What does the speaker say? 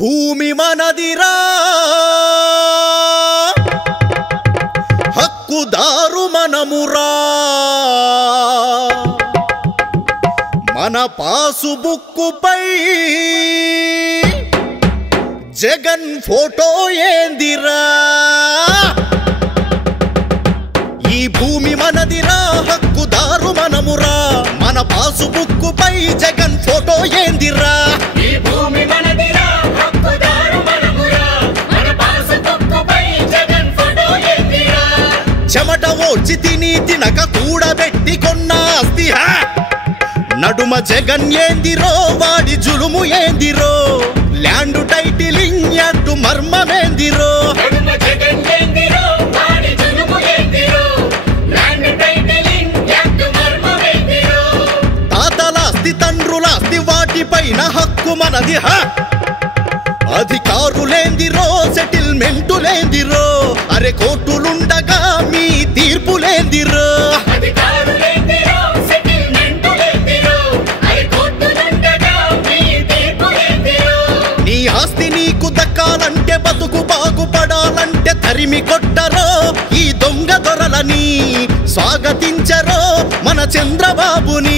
భూమి మనదిరా హక్కుదారు మనమురా మన పాసుబుక్కుపై జగన్ ఫోటో ఏందిరా ఈ భూమి మనదిరా హక్కుదారు మనమురా మన పాసుబుక్కుపై జగన్ ఫోటో ఏందిరా ఈ భూమి మనదిరా హక్కుదారు మనమురా మన పాసుబుక్కుపై జగన్ ఫోటో ఏందిరా చెమట ఓడ్చి తిని తినక కూడబెట్టి కొన్న ఆస్తి నడుమ జగన్ ఏందిరో వాడి జులుము ఏందిరో ల్యాండ్ టైటిలింగ్ యాక్ట్ మర్మమేందిరో నడుమ జగన్ ఏందిరో వాడి జులుము ఏందిరో ల్యాండ్ టైటిలింగ్ యాక్ట్ మర్మమేందిరో తాతలాస్తి తండ్రులాస్తి వాటిపైన హక్కు మనది అధికారులేందిరో సెటిల్మెంటులేందిరో అరే కోర్టులుండగా మీ తీర్పులేందిరో నీ ఆస్తి నీకు దక్కాలంటే బతుకు బాగుపడాలంటే తరిమి కొట్టరో ఈ దొంగ దొరలని స్వాగతించరో మన చంద్రబాబుని